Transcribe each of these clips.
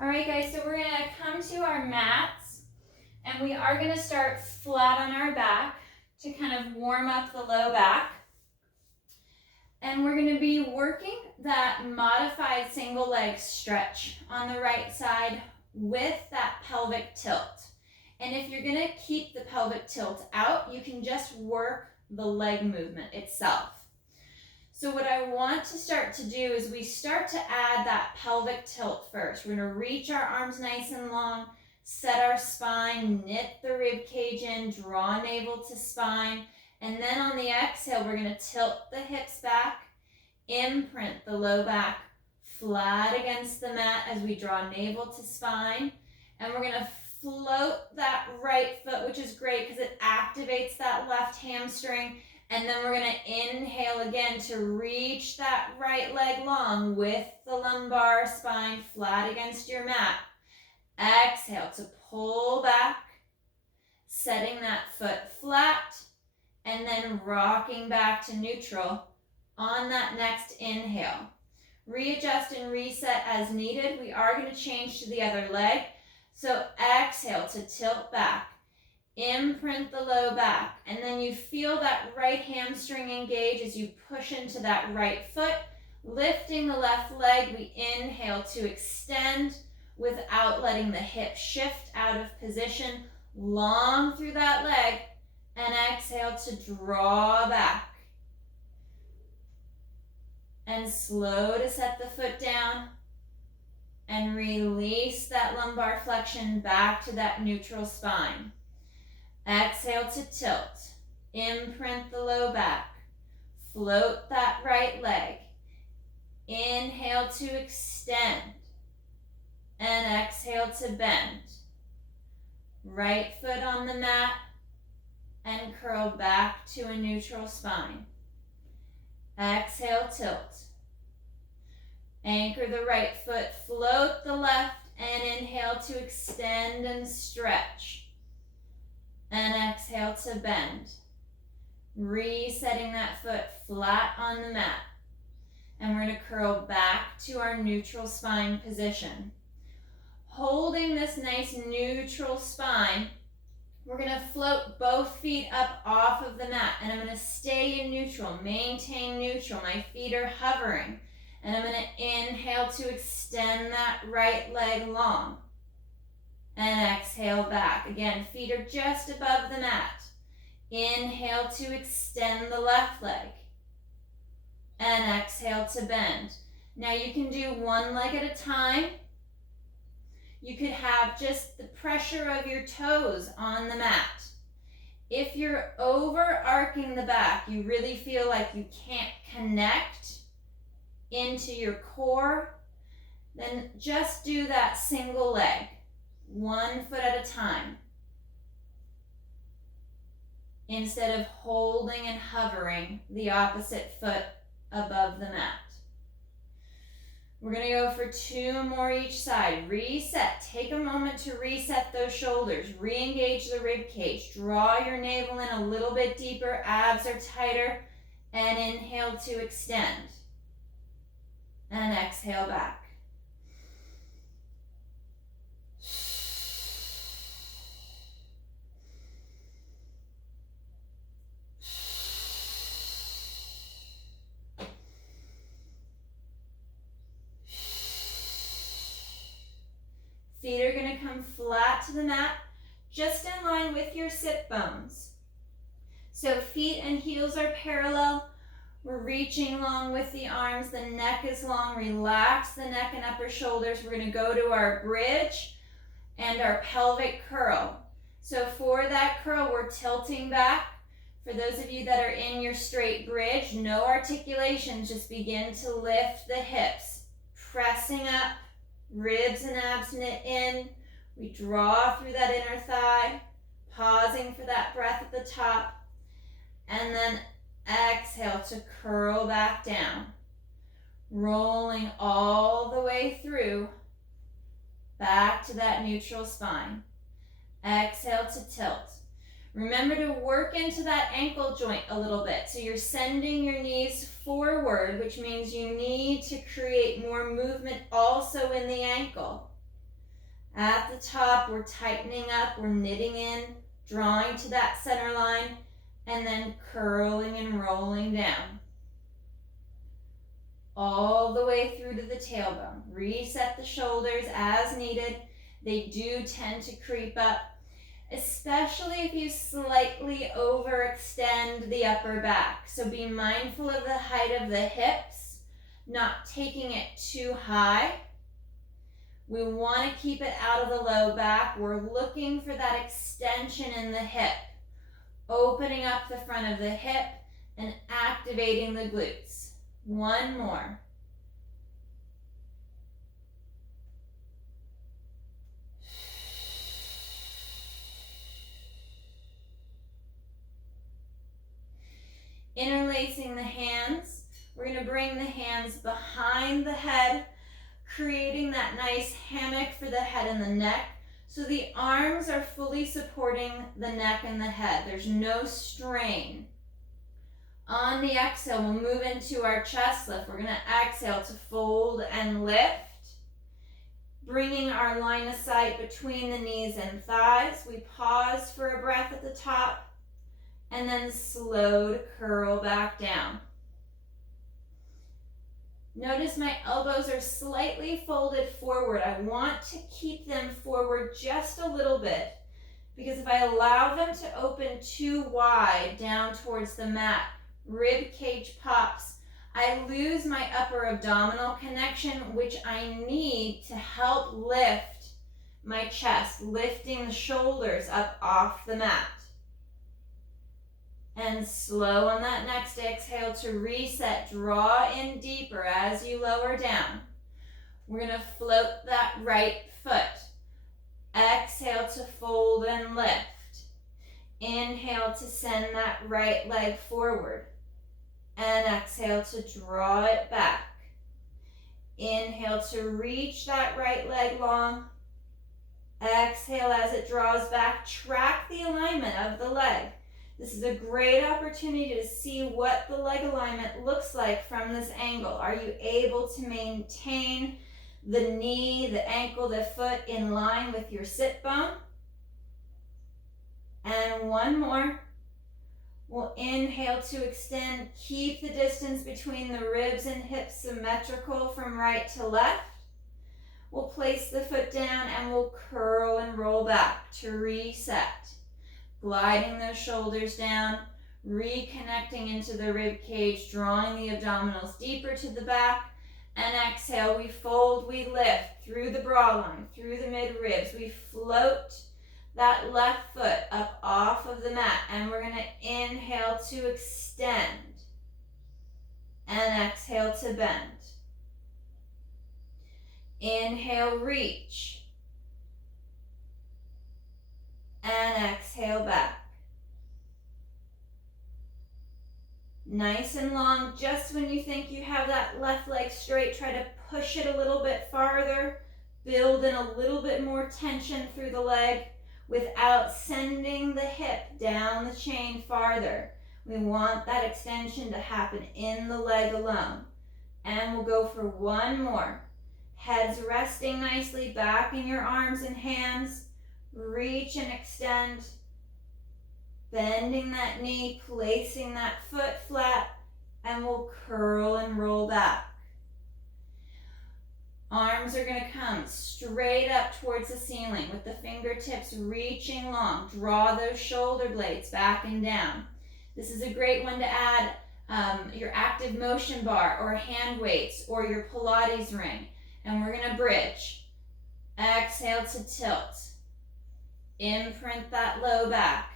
All right, guys, so we're gonna come to our mats and we are gonna start flat on our back to kind of warm up the low back. And we're gonna be working that modified single leg stretch on the right side with that pelvic tilt. And if you're gonna keep the pelvic tilt out, you can just work the leg movement itself. So what I want to start to do is we start to add that pelvic tilt first. We're gonna reach our arms nice and long, set our spine, knit the rib cage in, draw navel to spine, and then on the exhale, we're gonna tilt the hips back, imprint the low back flat against the mat as we draw navel to spine, and we're gonna float that right foot, which is great because it activates that left hamstring. And then we're gonna inhale again to reach that right leg long with the lumbar spine flat against your mat. Exhale to pull back, setting that foot flat, and then rocking back to neutral on that next inhale. Readjust and reset as needed. We are gonna change to the other leg. So exhale to tilt back. Imprint the low back, and then you feel that right hamstring engage as you push into that right foot, lifting the left leg. We inhale to extend without letting the hip shift out of position, long through that leg, and exhale to draw back. And slow to set the foot down and release that lumbar flexion back to that neutral spine. Exhale to tilt, imprint the low back, float that right leg, inhale to extend, and exhale to bend. Right foot on the mat, and curl back to a neutral spine. Exhale, tilt. Anchor the right foot, float the left, and inhale to extend and stretch. And exhale to bend. Resetting that foot flat on the mat. And we're going to curl back to our neutral spine position. Holding this nice neutral spine, we're going to float both feet up off of the mat. And I'm going to stay in neutral, maintain neutral. My feet are hovering. And I'm going to inhale to extend that right leg long. And exhale back. Again, feet are just above the mat. Inhale to extend the left leg. And exhale to bend. Now you can do one leg at a time. You could have just the pressure of your toes on the mat. If you're over-arcing the back, you really feel like you can't connect into your core, then just do that single leg. One foot at a time, instead of holding and hovering the opposite foot above the mat. We're going to go for 2 more each side. Reset. Take a moment to reset those shoulders. Re-engage the rib cage. Draw your navel in a little bit deeper. Abs are tighter. And inhale to extend. And exhale back. Feet are going to come flat to the mat, just in line with your sit bones. So feet and heels are parallel. We're reaching long with the arms. The neck is long. Relax the neck and upper shoulders. We're going to go to our bridge and our pelvic curl. So for that curl, we're tilting back. For those of you that are in your straight bridge, no articulations. Just begin to lift the hips, pressing up. Ribs and abs knit in. We draw through that inner thigh, pausing for that breath at the top. And then exhale to curl back down. Rolling all the way through, back to that neutral spine. Exhale to tilt. Remember to work into that ankle joint a little bit. So you're sending your knees forward, which means you need to create more movement also in the ankle. At the top, we're tightening up, we're knitting in, drawing to that center line, and then curling and rolling down. All the way through to the tailbone. Reset the shoulders as needed. They do tend to creep up, especially if you slightly overextend the upper back. So be mindful of the height of the hips, not taking it too high. We want to keep it out of the low back. We're looking for that extension in the hip, opening up the front of the hip and activating the glutes. One more. Interlacing the hands. We're going to bring the hands behind the head, creating that nice hammock for the head and the neck. So the arms are fully supporting the neck and the head. There's no strain. On the exhale, we'll move into our chest lift. We're going to exhale to fold and lift, bringing our line of sight between the knees and thighs. We pause for a breath at the top, and then slow to curl back down. Notice my elbows are slightly folded forward. I want to keep them forward just a little bit, because if I allow them to open too wide down towards the mat, rib cage pops. I lose my upper abdominal connection, which I need to help lift my chest, lifting the shoulders up off the mat. And slow on that next exhale to reset. Draw in deeper as you lower down. We're going to float that right foot. Exhale to fold and lift. Inhale to send that right leg forward. And exhale to draw it back. Inhale to reach that right leg long. Exhale as it draws back. Track the alignment of the leg. This is a great opportunity to see what the leg alignment looks like from this angle. Are you able to maintain the knee, the ankle, the foot in line with your sit bone? And one more. We'll inhale to extend. Keep the distance between the ribs and hips symmetrical from right to left. We'll place the foot down and we'll curl and roll back to reset. Gliding those shoulders down, reconnecting into the rib cage, drawing the abdominals deeper to the back, and exhale, we fold, we lift through the bra line, through the mid ribs. We float that left foot up off of the mat, and we're going to inhale to extend, and exhale to bend. Inhale, reach. And exhale back. Nice and long. Just when you think you have that left leg straight, try to push it a little bit farther. Build in a little bit more tension through the leg without sending the hip down the chain farther. We want that extension to happen in the leg alone. And we'll go for one more. Heads resting nicely back in your arms and hands. Reach and extend, bending that knee, placing that foot flat, and we'll curl and roll back. Arms are going to come straight up towards the ceiling with the fingertips reaching long. Draw those shoulder blades back and down. This is a great one to add your active motion bar or hand weights or your Pilates ring. And we're going to bridge. Exhale to tilt. Imprint that low back.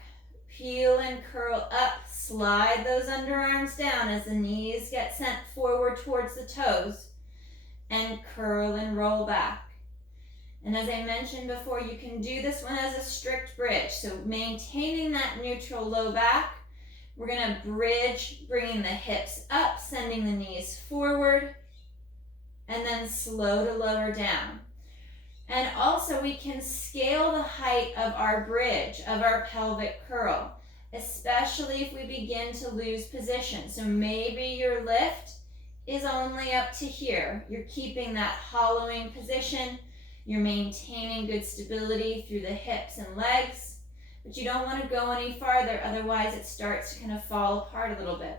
Peel and curl up. Slide those underarms down as the knees get sent forward towards the toes. And curl and roll back. And as I mentioned before, you can do this one as a strict bridge. So maintaining that neutral low back. We're going to bridge, bringing the hips up, sending the knees forward. And then slow to lower down. And also we can scale the height of our bridge, of our pelvic curl, especially if we begin to lose position. So maybe your lift is only up to here. You're keeping that hollowing position. You're maintaining good stability through the hips and legs, but you don't want to go any farther, otherwise it starts to kind of fall apart a little bit.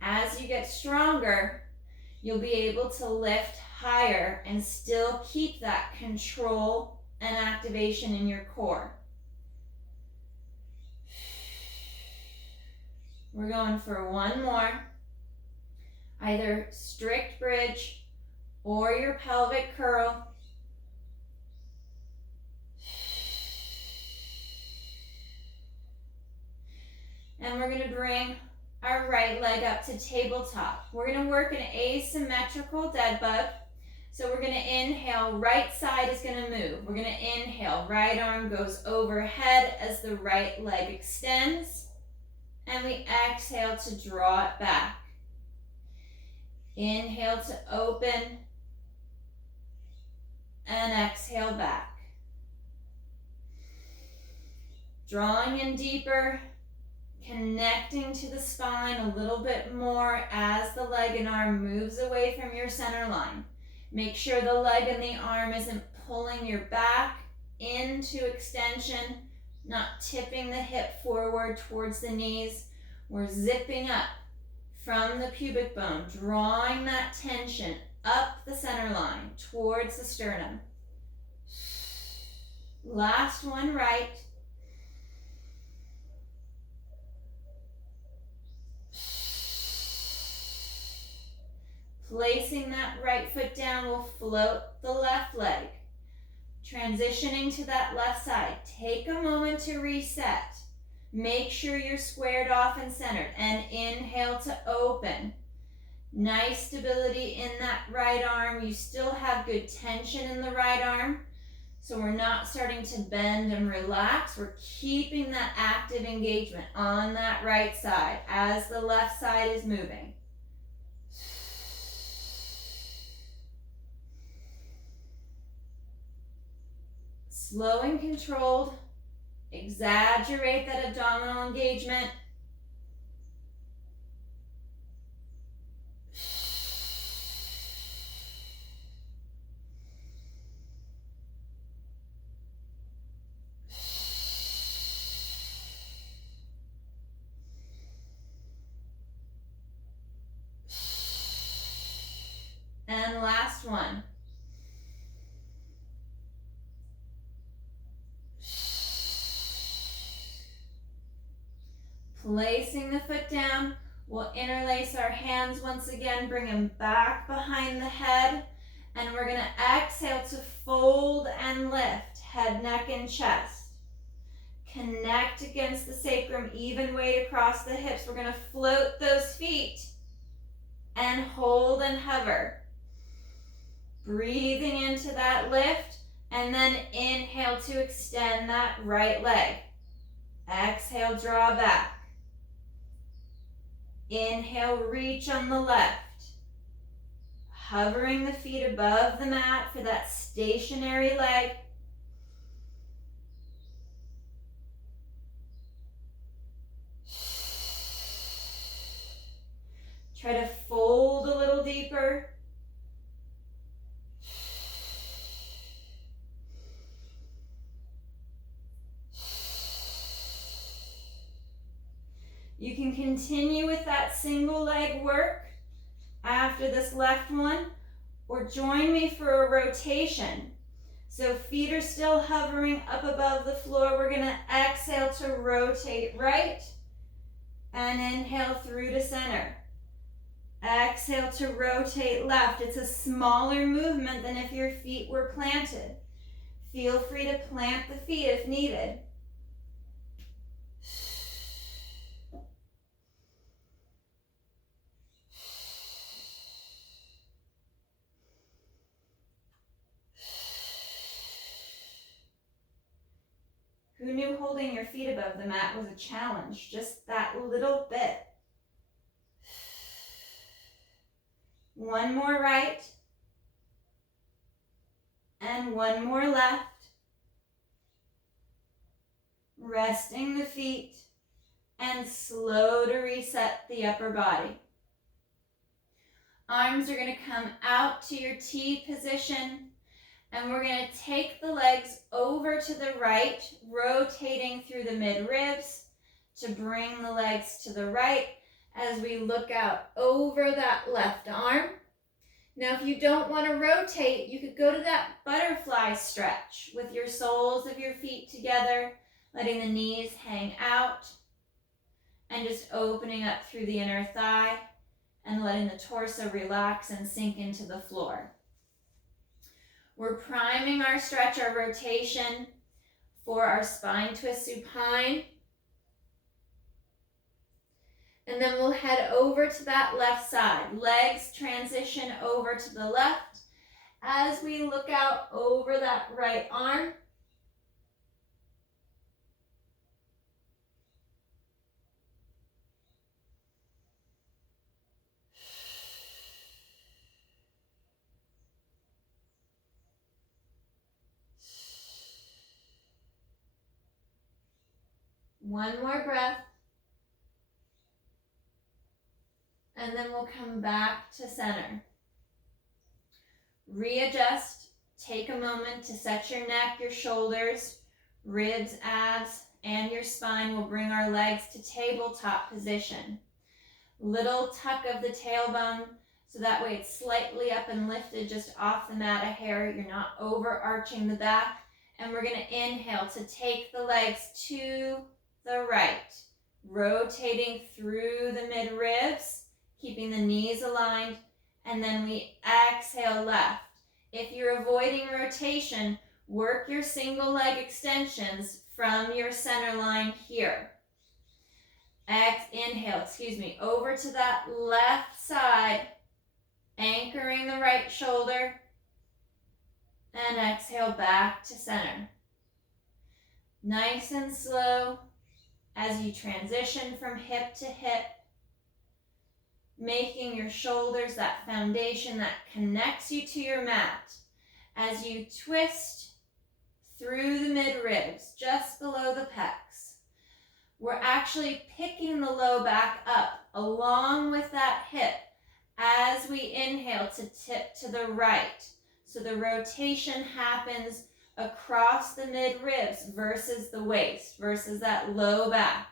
As you get stronger, you'll be able to lift higher and still keep that control and activation in your core. We're going for one more. Either strict bridge or your pelvic curl. And we're going to bring our right leg up to tabletop. We're going to work an asymmetrical dead bug. So we're going to inhale, right side is going to move. We're going to inhale, right arm goes overhead as the right leg extends. And we exhale to draw it back. Inhale to open. And exhale back. Drawing in deeper. Connecting to the spine a little bit more as the leg and arm moves away from your center line. Make sure the leg and the arm isn't pulling your back into extension, not tipping the hip forward towards the knees. We're zipping up from the pubic bone, drawing that tension up the center line towards the sternum. Last one, right. Placing that right foot down will float the left leg. Transitioning to that left side. Take a moment to reset. Make sure you're squared off and centered. And inhale to open. Nice stability in that right arm. You still have good tension in the right arm. So we're not starting to bend and relax. We're keeping that active engagement on that right side as the left side is moving. Slow and controlled. Exaggerate that abdominal engagement. And last one. Placing the foot down, we'll interlace our hands once again, bring them back behind the head, and we're going to exhale to fold and lift, head, neck, and chest. Connect against the sacrum, even weight across the hips. We're going to float those feet and hold and hover. Breathing into that lift, and then inhale to extend that right leg. Exhale, draw back. Inhale, reach on the left. Hovering the feet above the mat for that stationary leg. Try to fold a little deeper. You can continue with that single leg work after this left one, or join me for a rotation. So feet are still hovering up above the floor. We're going to exhale to rotate right and inhale through to center. Exhale to rotate left. It's a smaller movement than if your feet were planted. Feel free to plant the feet if needed. Who knew holding your feet above the mat was a challenge? Just that little bit. One more right. And one more left. Resting the feet and slow to reset the upper body. Arms are going to come out to your T position. And we're going to take the legs over to the right, rotating through the mid-ribs to bring the legs to the right as we look out over that left arm. Now, if you don't want to rotate, you could go to that butterfly stretch with your soles of your feet together, letting the knees hang out, and just opening up through the inner thigh and letting the torso relax and sink into the floor. We're priming our stretch, our rotation for our spine twist supine. And then we'll head over to that left side. Legs transition over to the left as we look out over that right arm. One more breath. And then we'll come back to center. Readjust. Take a moment to set your neck, your shoulders, ribs, abs, and your spine. We'll bring our legs to tabletop position. Little tuck of the tailbone, so that way it's slightly up and lifted just off the mat a hair. You're not overarching the back. And we're going to inhale to take the legs to the right, rotating through the mid-ribs, keeping the knees aligned, and then we exhale left. If you're avoiding rotation, work your single leg extensions from your center line here. Inhale, over to that left side, anchoring the right shoulder, and exhale back to center. Nice and slow as you transition from hip to hip, making your shoulders that foundation that connects you to your mat as you twist through the mid-ribs, just below the pecs. We're actually picking the low back up along with that hip as we inhale to tip to the right. So the rotation happens across the mid-ribs versus the waist, versus that low back.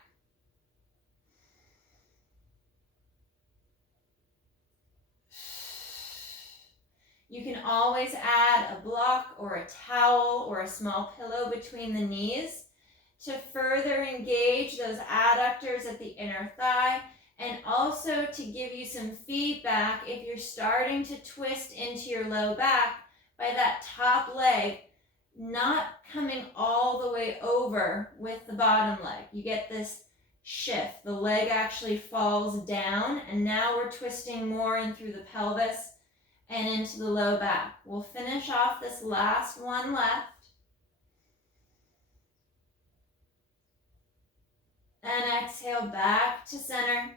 You can always add a block or a towel or a small pillow between the knees to further engage those adductors at the inner thigh, and also to give you some feedback if you're starting to twist into your low back by that top leg not coming all the way over with the bottom leg. You get this shift. The leg actually falls down, and now we're twisting more in through the pelvis and into the low back. We'll finish off this last one left. And exhale back to center.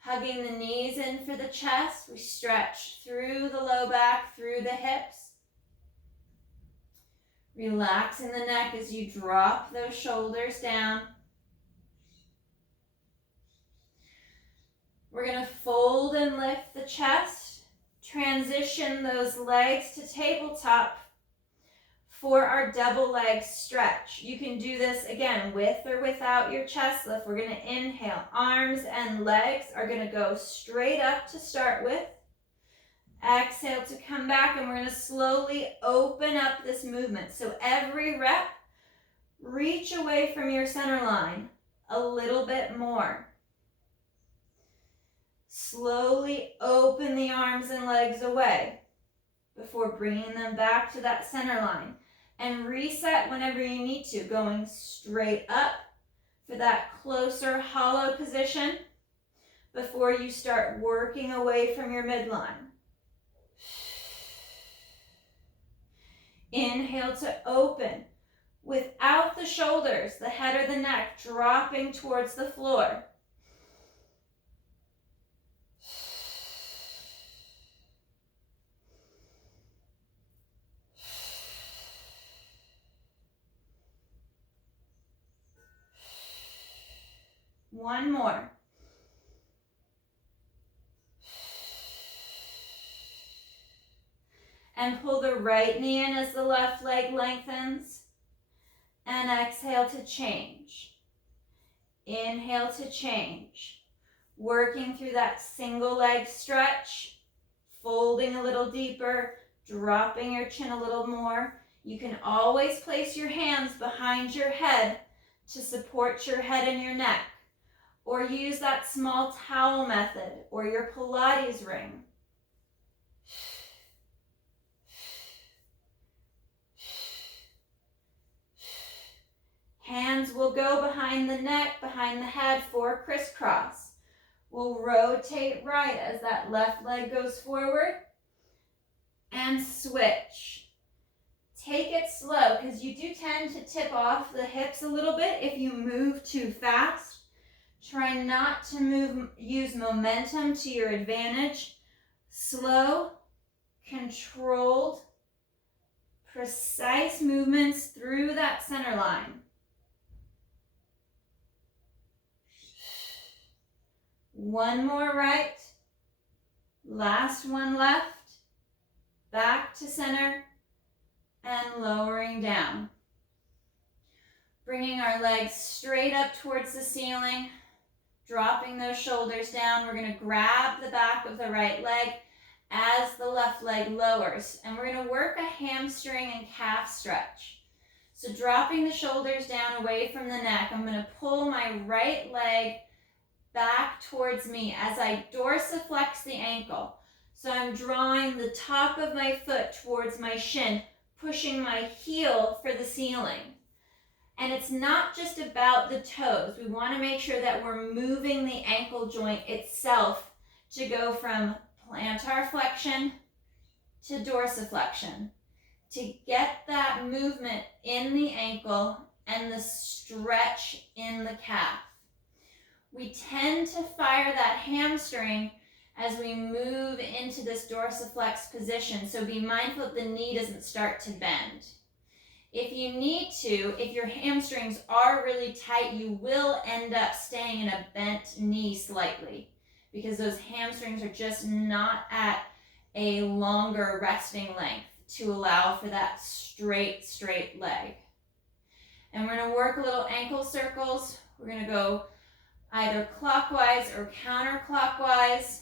Hugging the knees in for the chest. We stretch through the low back, through the hips. Relaxing the neck as you drop those shoulders down. We're going to fold and lift the chest. Transition those legs to tabletop for our double leg stretch. You can do this again with or without your chest lift. We're going to inhale. Arms and legs are going to go straight up to start with. Exhale to come back, and we're going to slowly open up this movement. So every rep, reach away from your center line a little bit more. Slowly open the arms and legs away before bringing them back to that center line. And reset whenever you need to, going straight up for that closer hollow position before you start working away from your midline. Inhale to open without the shoulders, the head or the neck dropping towards the floor. One more. And pull the right knee in as the left leg lengthens. And exhale to change. Inhale to change. Working through that single leg stretch, folding a little deeper, dropping your chin a little more. You can always place your hands behind your head to support your head and your neck, or use that small towel method or your Pilates ring. Hands will go behind the neck, behind the head for crisscross. We'll rotate right as that left leg goes forward and switch. Take it slow because you do tend to tip off the hips a little bit if you move too fast. Try not to use momentum to your advantage. Slow, controlled, precise movements through that center line. One more right, last one left, back to center, and lowering down. Bringing our legs straight up towards the ceiling, dropping those shoulders down. We're going to grab the back of the right leg as the left leg lowers, and we're going to work a hamstring and calf stretch. So dropping the shoulders down away from the neck, I'm going to pull my right leg back towards me as I dorsiflex the ankle. So I'm drawing the top of my foot towards my shin, pushing my heel for the ceiling. And it's not just about the toes. We want to make sure that we're moving the ankle joint itself to go from plantar flexion to dorsiflexion, to get that movement in the ankle and the stretch in the calf. We tend to fire that hamstring as we move into this dorsiflex position, so be mindful that the knee doesn't start to bend. If you need to, if your hamstrings are really tight, you will end up staying in a bent knee slightly because those hamstrings are just not at a longer resting length to allow for that straight leg. And we're going to work a little ankle circles. We're going to go either clockwise or counterclockwise,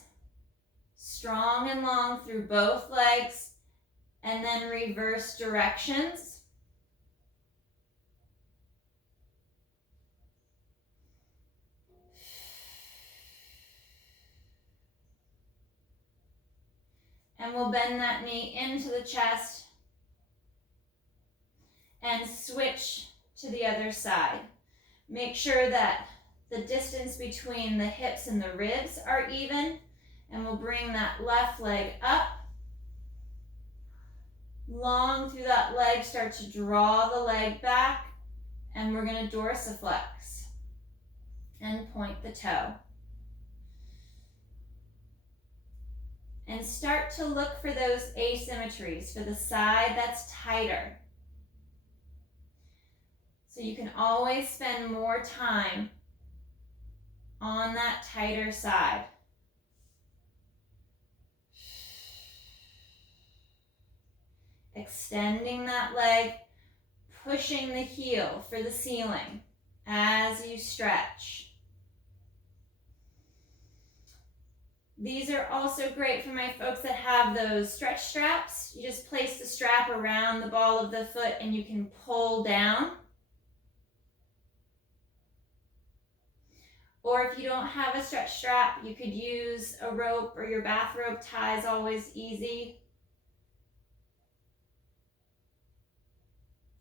strong and long through both legs, and then reverse directions. And we'll bend that knee into the chest and switch to the other side. Make sure that the distance between the hips and the ribs are even, and we'll bring that left leg up. Long through that leg, start to draw the leg back, and we're going to dorsiflex and point the toe. And start to look for those asymmetries, for the side that's tighter. So you can always spend more time on that tighter side. Extending that leg, pushing the heel for the ceiling as you stretch. These are also great for my folks that have those stretch straps. You just place the strap around the ball of the foot and you can pull down. Or if you don't have a stretch strap, you could use a rope, or your bathrobe tie is always easy.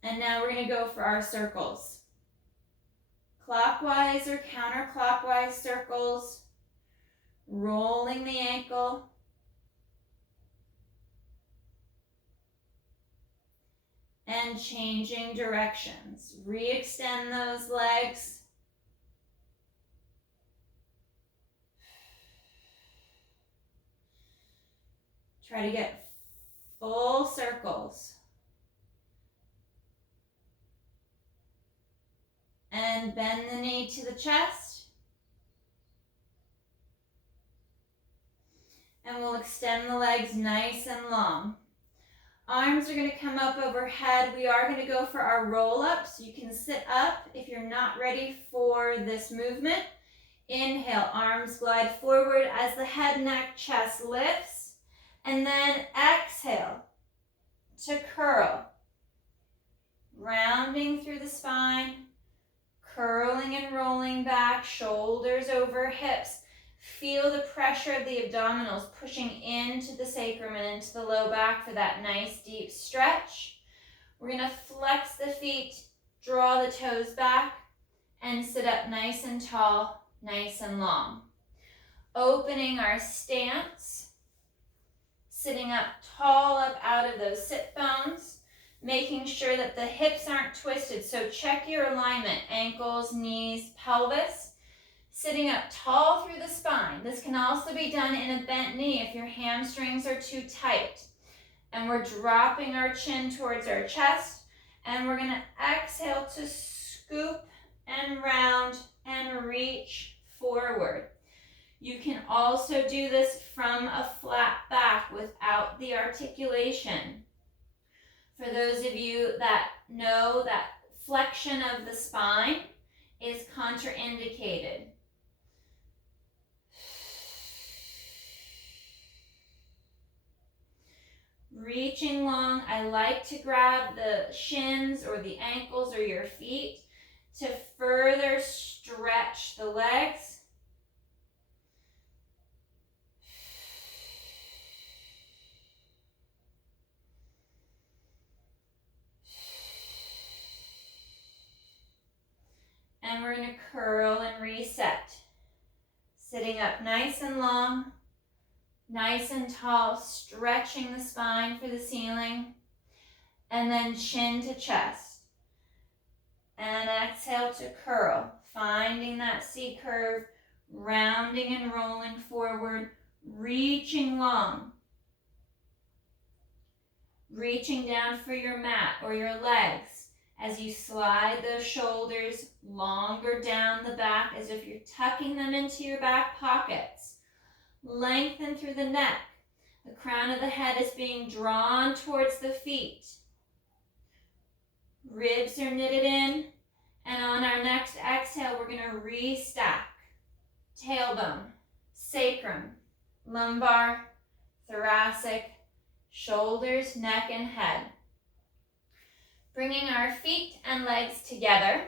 And now we're going to go for our circles. Clockwise or counterclockwise circles. Rolling the ankle. And changing directions. Re-extend those legs. Try to get full circles. And bend the knee to the chest. And we'll extend the legs nice and long. Arms are going to come up overhead. We are going to go for our roll-ups. You can sit up if you're not ready for this movement. Inhale, arms glide forward as the head, neck, chest lifts. And then exhale to curl. Rounding through the spine, curling and rolling back, shoulders over hips. Feel the pressure of the abdominals pushing into the sacrum and into the low back for that nice deep stretch. We're going to flex the feet, draw the toes back, and sit up nice and tall, nice and long. Opening our stance, sitting up tall up out of those sit bones, making sure that the hips aren't twisted. So check your alignment, ankles, knees, pelvis. Sitting up tall through the spine. This can also be done in a bent knee if your hamstrings are too tight. And we're dropping our chin towards our chest. And we're going to exhale to scoop and round and reach forward. You can also do this from a flat back without the articulation. For those of you that know that flexion of the spine is contraindicated. Reaching long, I like to grab the shins or the ankles or your feet to further stretch the legs. And we're going to curl and reset. Sitting up nice and long. Nice and tall, stretching the spine for the ceiling, and then chin to chest. And exhale to curl, finding that C curve, rounding and rolling forward, reaching long. Reaching down for your mat or your legs as you slide those shoulders longer down the back as if you're tucking them into your back pockets. Lengthen through the neck. The crown of the head is being drawn towards the feet. Ribs are knitted in. And on our next exhale, we're going to restack. Tailbone, sacrum, lumbar, thoracic, shoulders, neck, and head. Bringing our feet and legs together.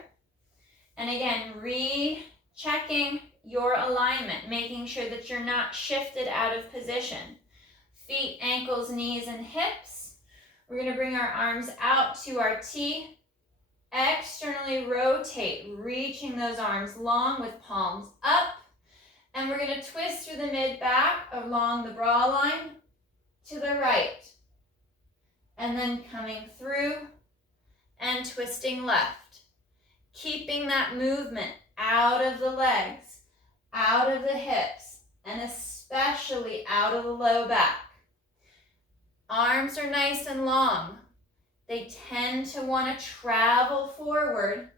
And again, rechecking your alignment, making sure that you're not shifted out of position. Feet, ankles, knees, and hips. We're going to bring our arms out to our T. Externally rotate, reaching those arms long with palms up. And we're going to twist through the mid-back along the bra line to the right. And then coming through and twisting left. Keeping that movement out of the legs, out of the hips, and especially out of the low back. Arms are nice and long. They tend to want to travel forward.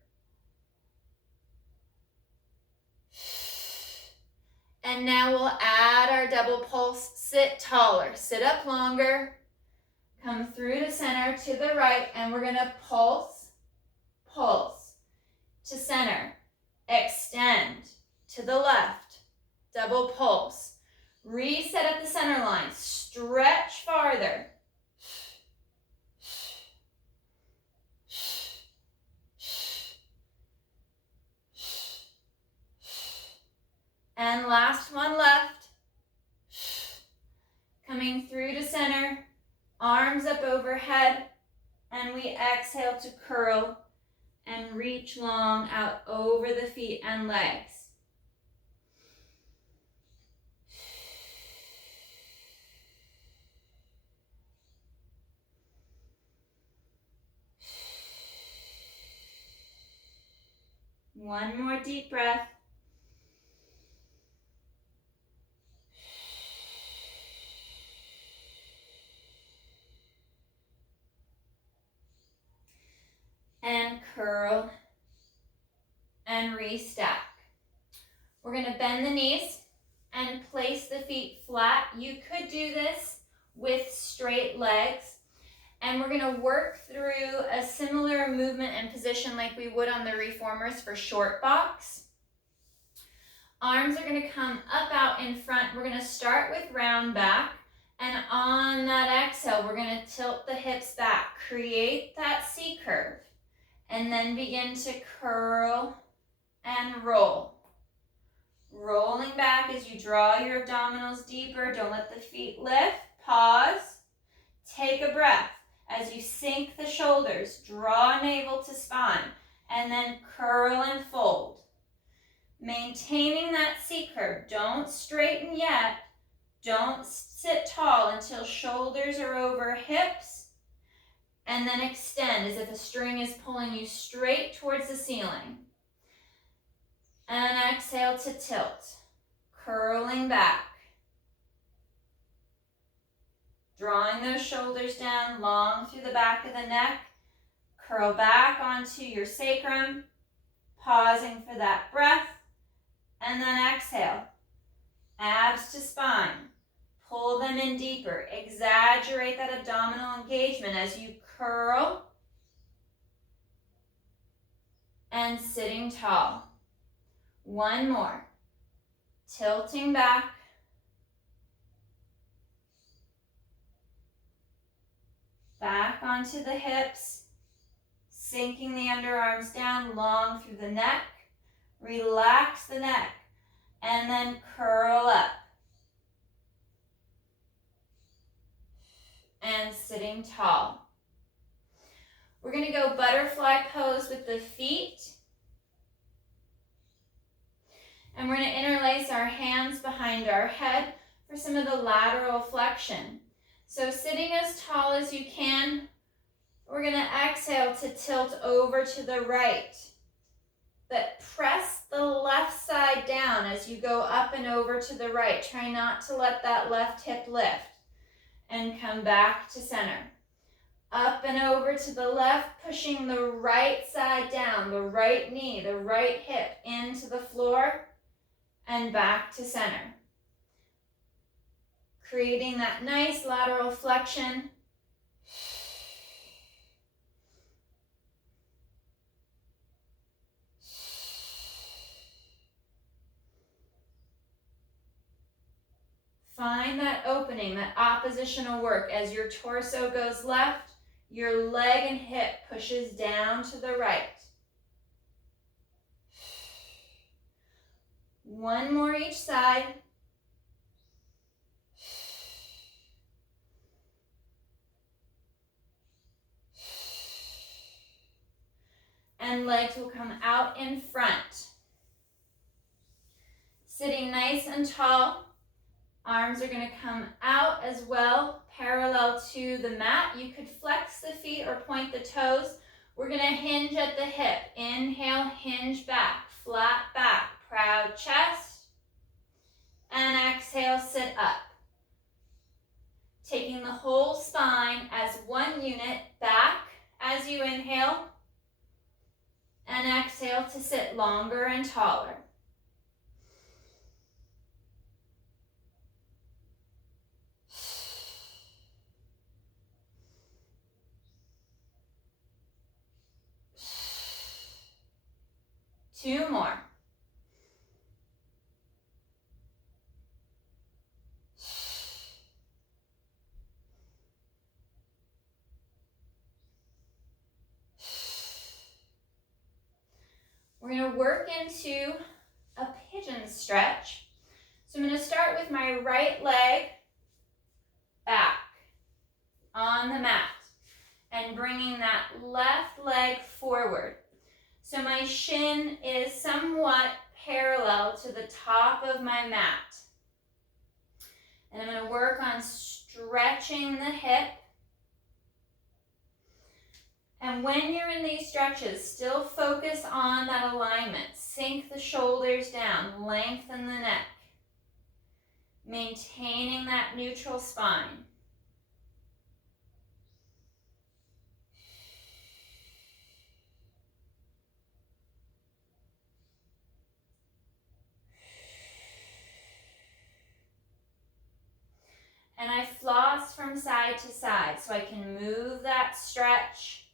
And now we'll add our double pulse. Sit taller, sit up longer. Come through to center to the right, and we're going to pulse, pulse to center. Extend to the left, double pulse. Reset at the center line, stretch farther. And last one left. Coming through to center, arms up overhead, and we exhale to curl and reach long out over the feet and legs. One more deep breath. And curl and restack. We're going to bend the knees and place the feet flat. You could do this with straight legs. And we're gonna work through a similar movement and position like we would on the reformers for short box. Arms are gonna come up out in front. We're gonna start with round back. And on that exhale, we're gonna tilt the hips back. Create that C curve. And then begin to curl and roll. Rolling back as you draw your abdominals deeper. Don't let the feet lift. Pause. Take a breath. As you sink the shoulders, draw navel to spine, and then curl and fold. Maintaining that C curve. Don't straighten yet. Don't sit tall until shoulders are over hips, and then extend as if a string is pulling you straight towards the ceiling. And exhale to tilt, curling back. Drawing those shoulders down long through the back of the neck. Curl back onto your sacrum, pausing for that breath, and then exhale. Abs to spine. Pull them in deeper. Exaggerate that abdominal engagement as you curl and sitting tall. One more. Tilting back. Back onto the hips. Sinking the underarms down long through the neck. Relax the neck. And then curl up. And sitting tall. We're going to go butterfly pose with the feet. And we're going to interlace our hands behind our head for some of the lateral flexion. So sitting as tall as you can, we're going to exhale to tilt over to the right. But press the left side down as you go up and over to the right. Try not to let that left hip lift. And come back to center. Up and over to the left, pushing the right side down, the right knee, the right hip into the floor, and back to center. Creating that nice lateral flexion. Find that opening, that oppositional work. As your torso goes left, your leg and hip pushes down to the right. One more each side. And legs will come out in front. Sitting nice and tall. Arms are going to come out as well, parallel to the mat. You could flex the feet or point the toes. We're going to hinge at the hip. Inhale, hinge back, flat back, proud chest. And exhale, sit up. Taking the whole spine as one unit, back as you inhale. And exhale to sit longer and taller. Two more. We're going to work into a pigeon stretch. So I'm going to start with my right leg back on the mat and bringing that left leg forward. So my shin is somewhat parallel to the top of my mat. And I'm going to work on stretching the hip. And when you're in these stretches, still focus on that alignment. Sink the shoulders down, lengthen the neck. Maintaining that neutral spine. And I floss for from side to side so I can move that stretch.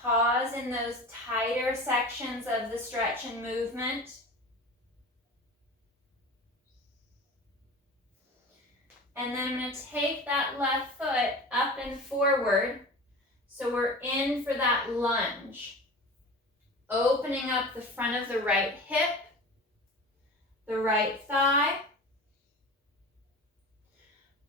Pause in those tighter sections of the stretch and movement. And then I'm going to take that left foot up and forward. So we're in for that lunge. Opening up the front of the right hip, the right thigh.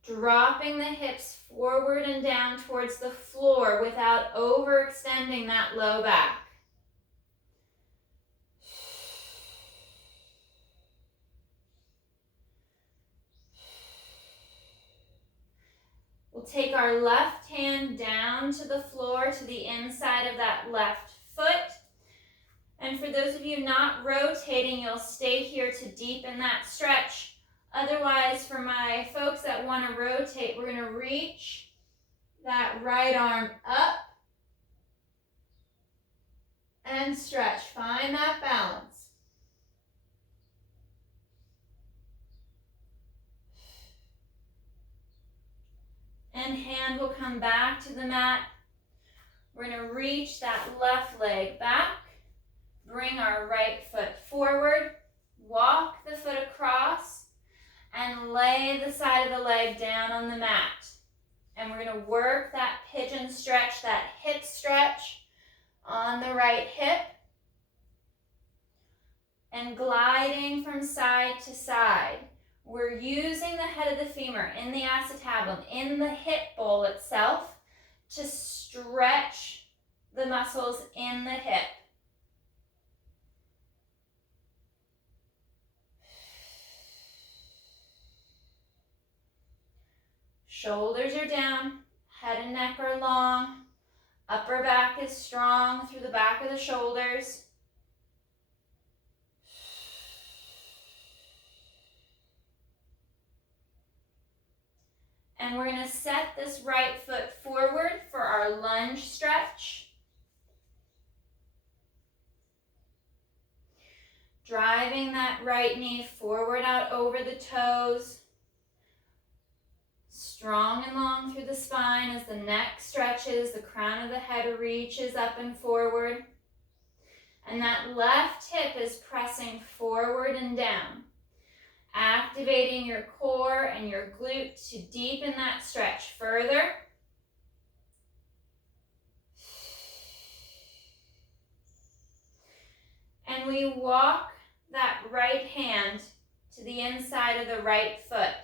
Dropping the hips forward and down towards the floor without overextending that low back. We'll take our left hand down to the floor, to the inside of that left foot. And for those of you not rotating, you'll stay here to deepen that stretch. Otherwise, for my folks that want to rotate, we're going to reach that right arm up and stretch. Find that balance. And hand will come back to the mat. We're going to reach that left leg back. Bring our right foot forward. Walk the foot across. And lay the side of the leg down on the mat. And we're going to work that pigeon stretch, that hip stretch on the right hip. And gliding from side to side. We're using the head of the femur in the acetabulum, in the hip bowl itself, to stretch the muscles in the hip. Shoulders are down, head and neck are long, upper back is strong through the back of the shoulders. And we're going to set this right foot forward for our lunge stretch. Driving that right knee forward out over the toes. Strong and long through the spine as the neck stretches, the crown of the head reaches up and forward. And that left hip is pressing forward and down. Activating your core and your glute to deepen that stretch further. And we walk that right hand to the inside of the right foot.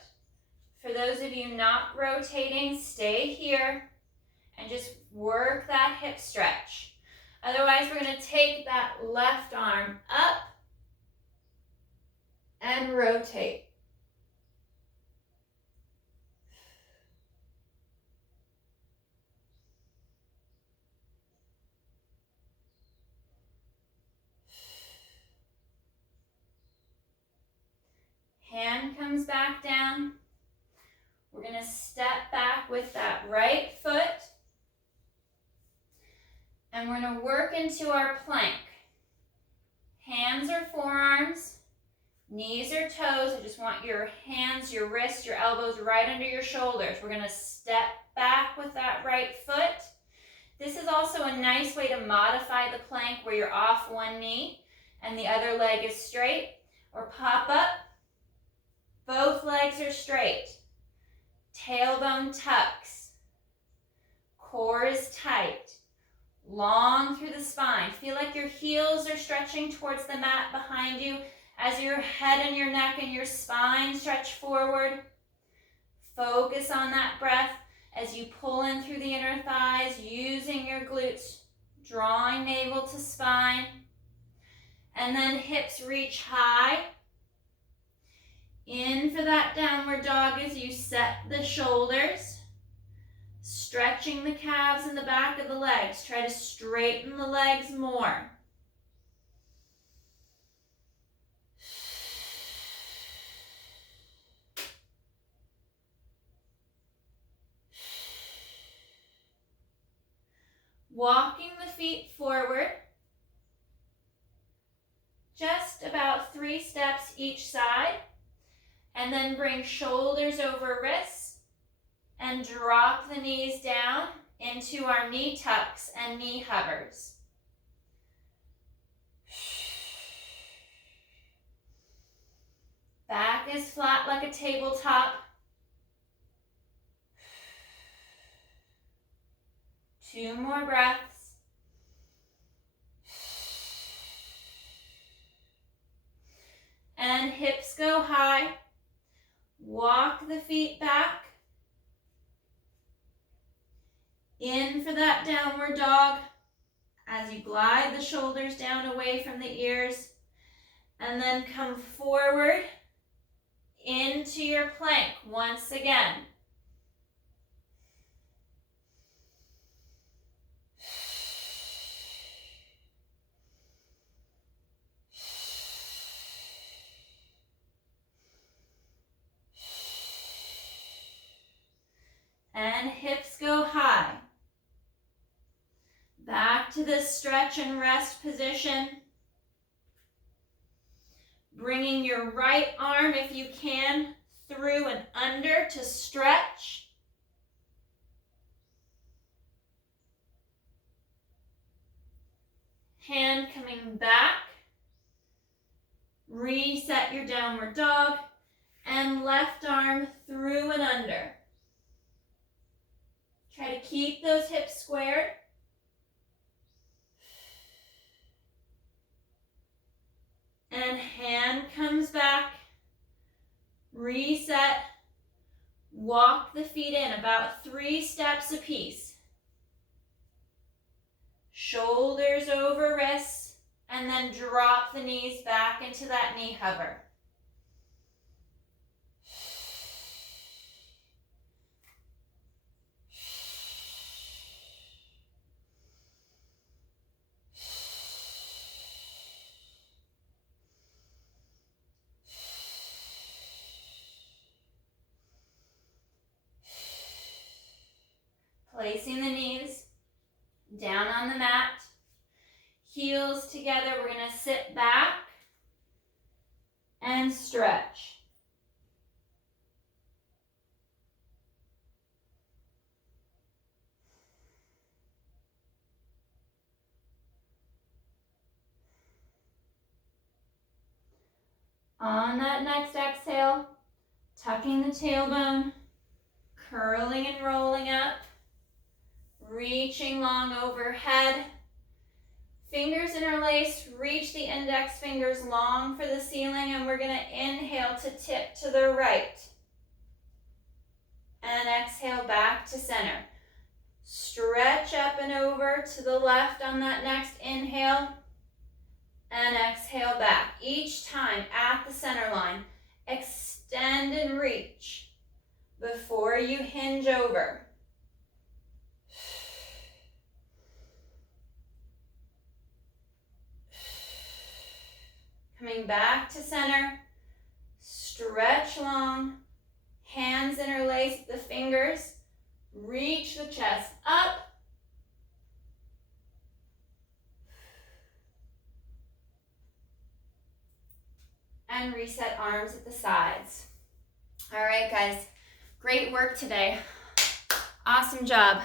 For those of you not rotating, stay here and just work that hip stretch. Otherwise, we're going to take that left arm up and rotate. Hand comes back down. We're going to step back with that right foot. And we're going to work into our plank. Hands or forearms, knees or toes. I just want your hands, your wrists, your elbows right under your shoulders. We're going to step back with that right foot. This is also a nice way to modify the plank where you're off one knee and the other leg is straight. Or pop up. Both legs are straight. Tailbone tucks. Core is tight. Long through the spine. Feel like your heels are stretching towards the mat behind you as your head and your neck and your spine stretch forward. Focus on that breath as you pull in through the inner thighs, using your glutes, drawing navel to spine. And then hips reach high. In for that downward dog as you set the shoulders. Stretching the calves and the back of the legs. Try to straighten the legs more. Walking the feet forward. 3 steps each side. And then bring shoulders over wrists and drop the knees down into our knee tucks and knee hovers. Back is flat like a tabletop. 2 more breaths. And hips go high. Walk the feet back. In for that downward dog as you glide the shoulders down away from the ears. And then come forward into your plank once again. And hips go high. Back to this stretch and rest position. Bringing your right arm, if you can, through and under to stretch. Hand coming back. Reset your downward dog. And left arm through and under. Try to keep those hips squared. And hand comes back. Reset. Walk the feet in about 3 steps apiece. Shoulders over wrists. And then drop the knees back into that knee hover. Placing the knees down on the mat, heels together. We're going to sit back and stretch. On that next exhale, tucking the tailbone, curling and rolling up. Reaching long overhead. Fingers interlaced, reach the index fingers long for the ceiling, and we're going to inhale to tip to the right. And exhale back to center. Stretch up and over to the left on that next inhale. And exhale back. Each time at the center line, extend and reach before you hinge over. Coming back to center, stretch long, hands interlace the fingers, reach the chest up, and reset arms at the sides. All right, guys, great work today. Awesome job.